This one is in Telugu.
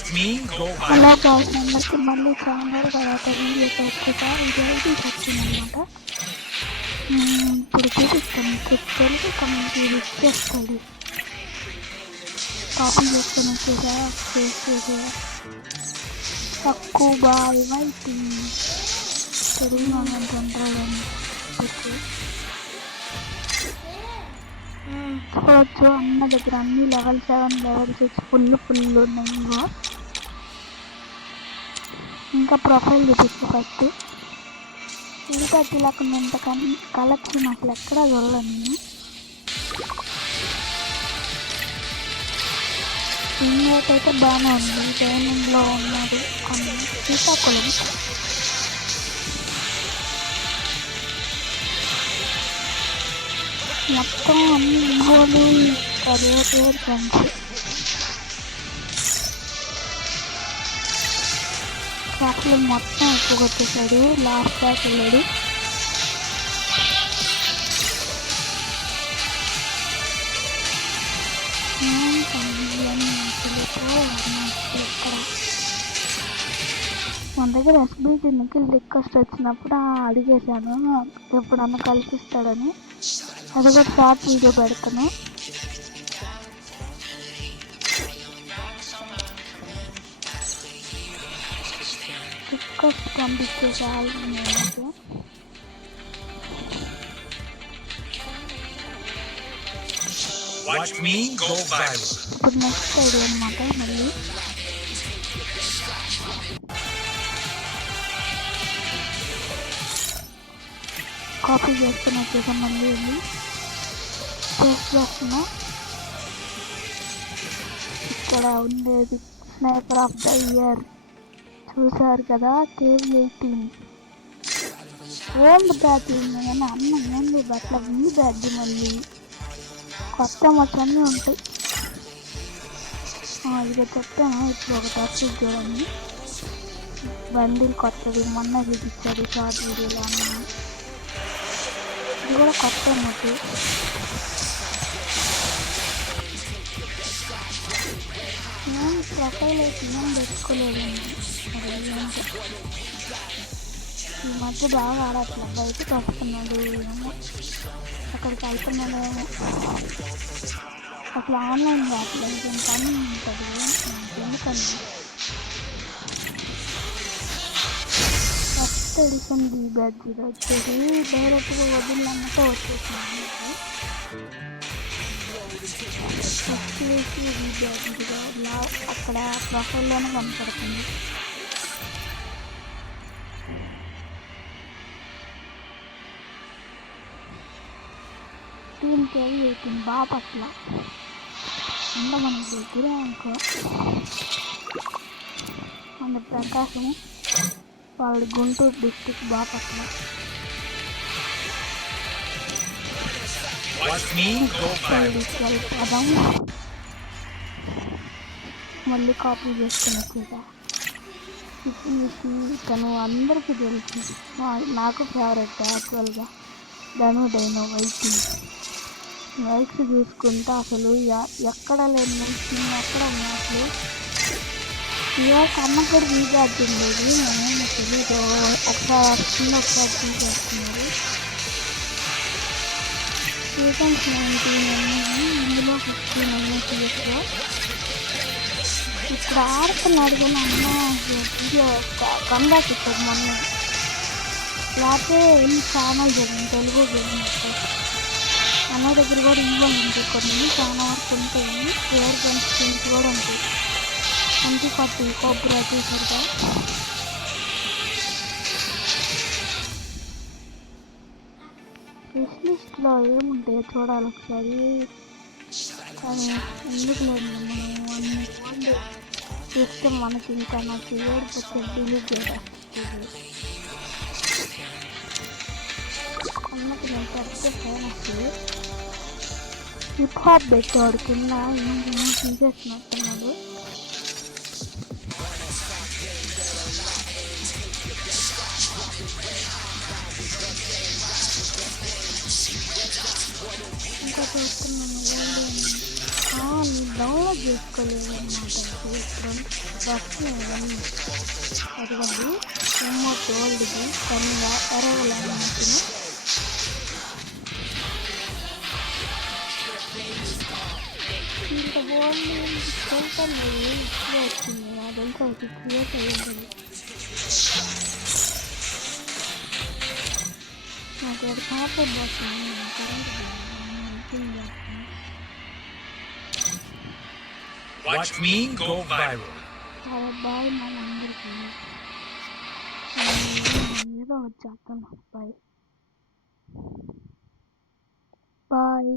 హలో గాయ్స్, అందరికి మళ్ళీ ఛానల్ తర్వాత వీడియోకి వచ్చేసా. ఇది అయితే వచ్చిందనమాట. ఇప్పుడు చూపిస్తాను. Telugu community request study copy చేసుకొని వచ్చేసా. చేసేసా తక్కువ బాయ్ వైటింగ్ తెలుగు మూమెంట్ ఉంటాడని చూడొచ్చు. అన్న దగ్గర అన్ని లెవెల్ 7 లెవెల్ 6 ఫుల్ ఉన్నాయి. ఇంకా ప్రొఫైల్ చూపిస్తే ఫస్ట్ ఈటకి లేకుండా ఇంత కలెక్షన్ అసలు ఎక్కడా చూడలేదు నేను. ఇన్వైట్ అయితే బాగానే ఉంది. డైమండ్లో ఉన్నాడు అని శ్రీకాకుళం. మొత్తం అన్ని ఇంగోలు రేర్ ఫ్రెండ్స్. ట్రాక్లు మొత్తం ఎక్కువ వచ్చేసాడు. లాస్ట్ ట్రాక్ వెళ్ళాడు. మన దగ్గర ఎస్బీటీ నిఖిల్ రిక్వెస్ట్ వచ్చినప్పుడు అడిగేశాను ఎప్పుడన్నా కల్పిస్తాడని. అది కూడా షార్ట్ వీడియో పెడతాను. రిక్వెస్ట్ పంపించేసాలి నేనైతే. ఇప్పుడు నెక్స్ట్ ఐడియా అనమాట. మళ్ళీ కాపీ చేసుకుని వచ్చేసాం. మళ్ళీ వెళ్ళి టెస్ట్ చేస్తున్నా. ఇక్కడ ఉండేది స్నైపర్ ఆఫ్ ద ఇయర్ చూసారు కదా, KV-18 ఓల్డ్ బ్యాడ్జ్ ఉంది కానీ అన్న ఏంది అట్లా వీ బ్యాడ్జ్. మళ్ళీ కొత్త మొత్తాన్ని ఉంటాయి. ఇక చెప్తాను. ఇప్పుడు ఒక టెస్ట్ చూడండి. బండిల్ కొత్తది మొన్న చూపించాడు షార్ట్ వీడియోలో అన్న. ఇది కూడా కొత్త మొత్తం. నేను ప్రొఫైల్ అయితే ఏం పెట్టుకోలేదండి. ఈ మధ్య బాగా ఆడట్లా. బయటకు వస్తున్నాడు ఏమో, అక్కడికి వెళ్తున్నాడేమో. అసలు ఆన్లైన్ రావట్లేదు. పని ఉంటుంది ఎందుకండి. ఫస్ట్ ఎడిషన్ బీ బ్యాడ్జ్ ఇది వచ్చేసి డైరెక్ట్గా వదిలినమ్మతో వచ్చేసింది. వచ్చేసి బీ బ్యాడ్జ్ ఇదిగా అక్కడ ప్రొఫైల్లోనే కనపడుతుంది. టీమ్ KV-18 బాపట్ల అంటే మన దగ్గరే అనుకో. మన ప్రకాశం వాళ్ళ గుంటూరు డిస్టిక్ బాపట్ల. పదం మళ్ళీ కాపీ చేసుకుని వచ్చేదా. తను అందరికీ తెలుసు. నాకు ఫేవరెట్ యాక్చువల్గా ధను డైనో వైట్స్ చూసుకుంటే అసలు ఎక్కడ లేని మంచి ఎక్కడ ఉన్నాయి. అసలు ఇవాళ అమ్మ కూడా రీఛార్జ్ ఉండేది. నేనేమో తెలీదు. ఒకసారి వస్తుంది, ఒకసారి తీసేస్తున్నారు. సీజన్స్ 19 ఇందులో 15 ఎక్కువ. ఇక్కడ ఆడుతున్నాడు కానీ అన్న వీడియో కంబ్యాక్ ఇచ్చాడు మొన్న. లేకపోతే ఎన్ని ఛానల్ జరిగింది తెలుగు జరిగినట్టు. అన్న దగ్గర కూడా ఇవ్వండి ఉంటాయి కొన్ని, చాలా వరకు ఉంటాయి. ఎయిర్ గన్ స్కిన్స్ కూడా ఉంటాయి. మంచి కొత్త కొబ్బరి చూసారుగా. విష్ లిస్ట్లో ఏముంటాయో చూడాలి ఒకసారి. కానీ ఎందుకు లేదు, మనం అన్ని ఓల్డ్ చేస్తే మనకి ఇంకా నాకు ఏడుపు డిలీట్ చేయాలి. అన్నకి నేను పెద్ద ఫేమస్. హిప్ హాప్ పెట్టాడు కింద ఏమో తీసేసినట్టున్నాడు. ఇంకా చూస్తున్నాను. నేను డౌన్లోడ్ చేసుకోలేదు అన్నమాట. వస్తున్నాయి అదిగోండి రిమోట్ ఓల్డ్ది తనిగా ఎరవల్ అన్నట్టును. ఇంత ఓల్డ్ స్కెల్టన్ ఇప్పుడే వచ్చింది. నాకు తెలిసి ఒకటి క్రియేట్ అయ్యి ఉంటుంది. నాకు ఇక్కడ కార్పెట్ వస్తుంది. Current Watch me go viral. సరే బాయ్ మనందరికీ. ఏదో వచ్చేస్తాను. Bye bye.